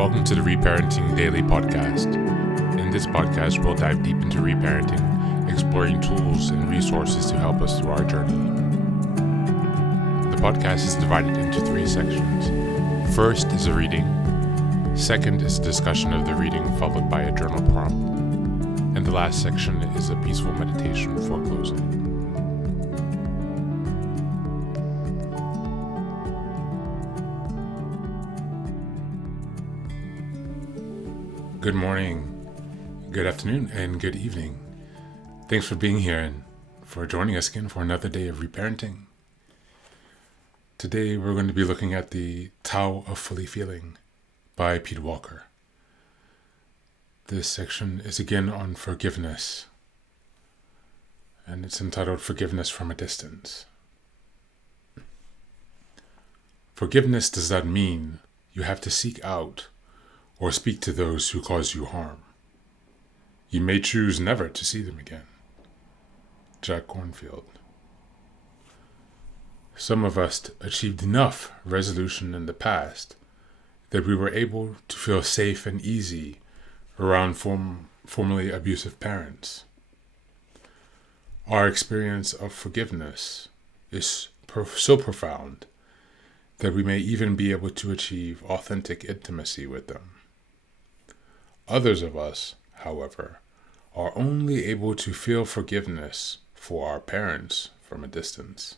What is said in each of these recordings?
Welcome to the Reparenting Daily podcast. In this podcast, we'll dive deep into reparenting, exploring tools and resources to help us through our journey. The podcast is divided into 3 sections. First is a reading. Second is a discussion of the reading, followed by a journal prompt. And the last section is a peaceful meditation for closing. Good morning, good afternoon, and good evening. Thanks for being here and for joining us again for another day of reparenting. Today we're going to be looking at the Tao of Fully Feeling by Peter Walker. This section is again on forgiveness, and it's entitled Forgiveness from a Distance. Forgiveness does not mean you have to seek out or speak to those who cause you harm. You may choose never to see them again. Jack Kornfield. Some of us achieved enough resolution in the past that we were able to feel safe and easy around formerly abusive parents. Our experience of forgiveness is so profound that we may even be able to achieve authentic intimacy with them. Others of us, however, are only able to feel forgiveness for our parents from a distance.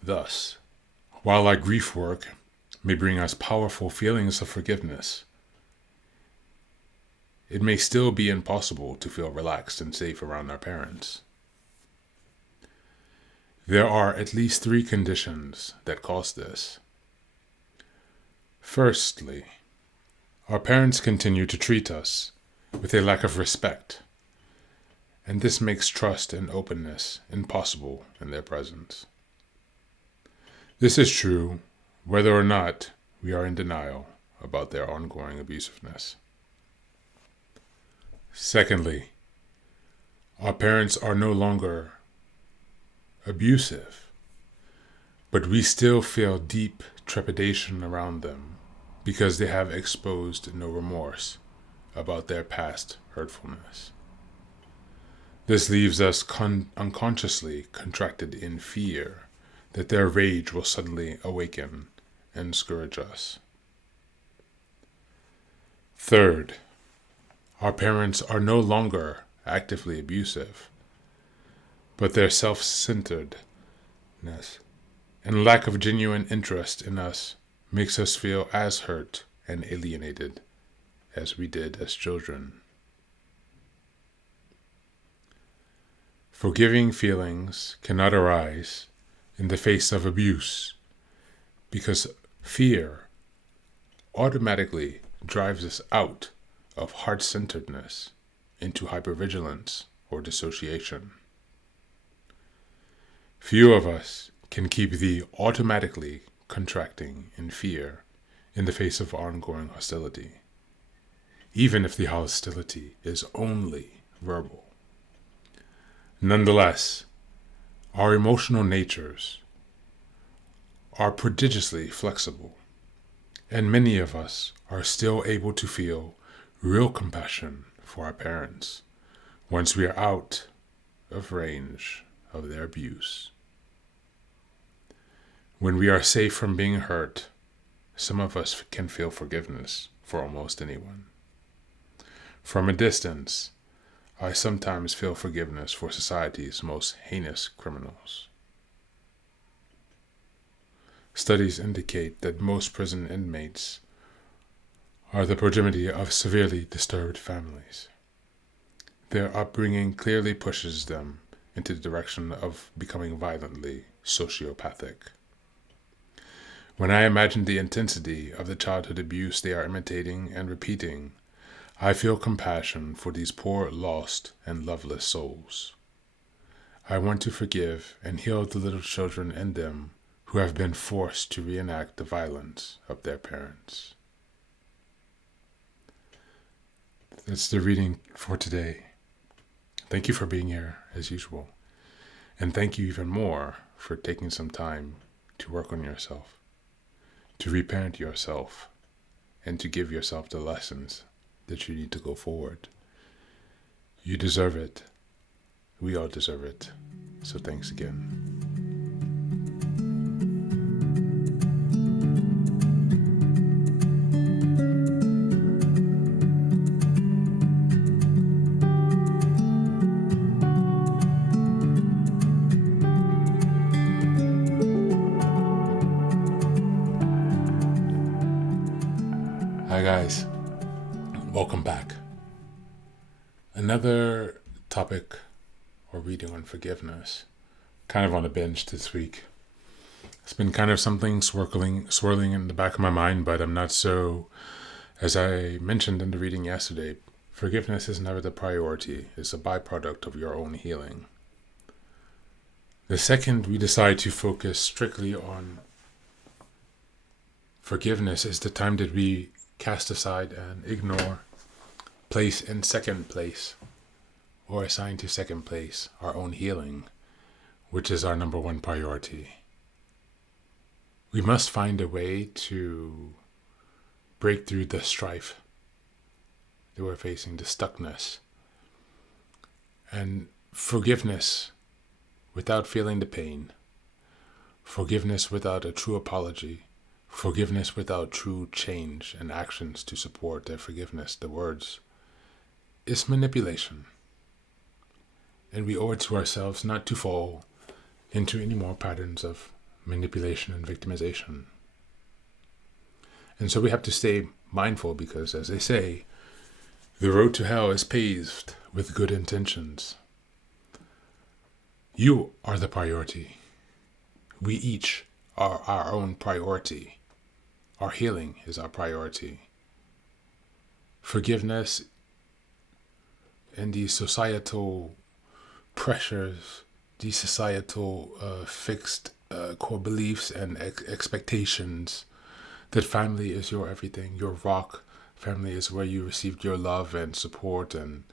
Thus, while our grief work may bring us powerful feelings of forgiveness, it may still be impossible to feel relaxed and safe around our parents. There are at least 3 conditions that cause this. Firstly, our parents continue to treat us with a lack of respect, and this makes trust and openness impossible in their presence. This is true whether or not we are in denial about their ongoing abusiveness. Secondly, our parents are no longer abusive, but we still feel deep trepidation around them because they have exposed no remorse about their past hurtfulness. This leaves us unconsciously contracted in fear that their rage will suddenly awaken and scourge us. Third, our parents are no longer actively abusive, but their self-centeredness and lack of genuine interest in us makes us feel as hurt and alienated as we did as children. Forgiving feelings cannot arise in the face of abuse because fear automatically drives us out of heart-centeredness into hypervigilance or dissociation. Few of us can keep the automatically contracting in fear in the face of ongoing hostility, even if the hostility is only verbal. Nonetheless, our emotional natures are prodigiously flexible, and many of us are still able to feel real compassion for our parents once we are out of range of their abuse. When we are safe from being hurt, some of us can feel forgiveness for almost anyone. From a distance, I sometimes feel forgiveness for society's most heinous criminals. Studies indicate that most prison inmates are the progeny of severely disturbed families. Their upbringing clearly pushes them into the direction of becoming violently sociopathic. When I imagine the intensity of the childhood abuse they are imitating and repeating, I feel compassion for these poor, lost, and loveless souls. I want to forgive and heal the little children in them who have been forced to reenact the violence of their parents. That's the reading for today. Thank you for being here, as usual. And thank you even more for taking some time to work on yourself, to reparent yourself and to give yourself the lessons that you need to go forward. You deserve it. We all deserve it. So thanks again. Hi guys, welcome back. Another topic or reading on forgiveness, kind of on a binge this week. It's been kind of something swirling in the back of my mind, but I'm not so, as I mentioned in the reading yesterday, forgiveness is never the priority. It's a byproduct of your own healing. The second we decide to focus strictly on forgiveness is the time that we cast aside and ignore, place in second place, or assign to second place our own healing, which is our number one priority. We must find a way to break through the strife that we're facing, the stuckness. And forgiveness without feeling the pain, forgiveness without a true apology, forgiveness without true change and actions to support their forgiveness, the words, is manipulation. And we owe it to ourselves not to fall into any more patterns of manipulation and victimization. And so we have to stay mindful because, as they say, the road to hell is paved with good intentions. You are the priority. We each are our own priority. Our healing is our priority. Forgiveness and these societal pressures, these societal fixed core beliefs and expectations that family is your everything, your rock. Family is where you received your love and support and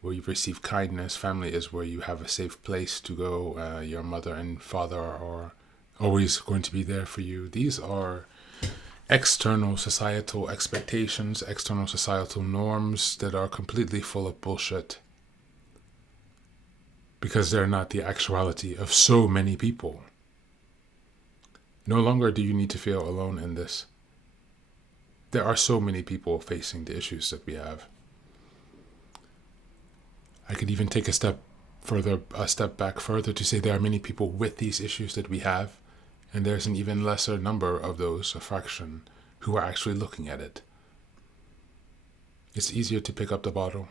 where you receive kindness. Family is where you have a safe place to go. Your mother and father are always going to be there for you. These are external societal expectations, external societal norms that are completely full of bullshit because they're not the actuality of so many people. No longer do you need to feel alone in this. There are so many people facing the issues that we have. I could even take a step back further to say there are many people with these issues that we have, and there's an even lesser number of those, a fraction, who are actually looking at it. It's easier to pick up the bottle,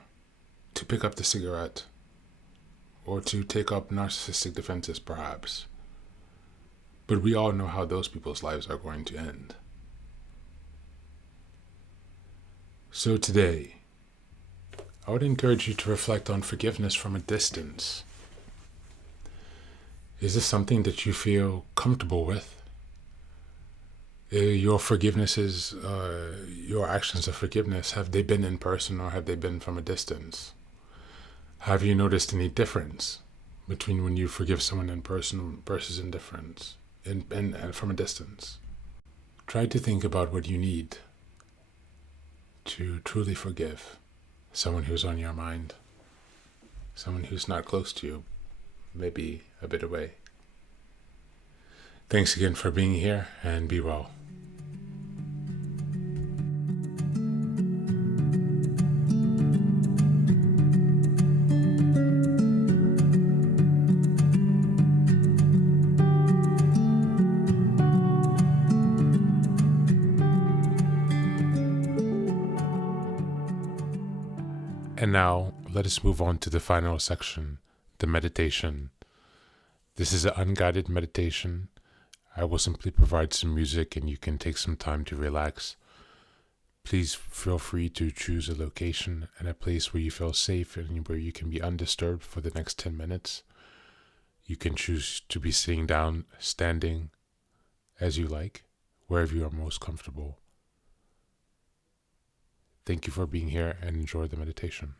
to pick up the cigarette, or to take up narcissistic defenses perhaps. But we all know how those people's lives are going to end. So today, I would encourage you to reflect on forgiveness from a distance. Is this something that you feel comfortable with? Your forgivenesses, your actions of forgiveness, have they been in person or have they been from a distance? Have you noticed any difference between when you forgive someone in person versus indifference and from a distance? Try to think about what you need to truly forgive someone who's on your mind, someone who's not close to you, maybe a bit away. Thanks again for being here, and be well. And now, let us move on to the final section, the meditation. This is an unguided meditation. I will simply provide some music and you can take some time to relax. Please feel free to choose a location and a place where you feel safe and where you can be undisturbed for the next 10 minutes. You can choose to be sitting down, standing, as you like, wherever you are most comfortable. Thank you for being here and enjoy the meditation.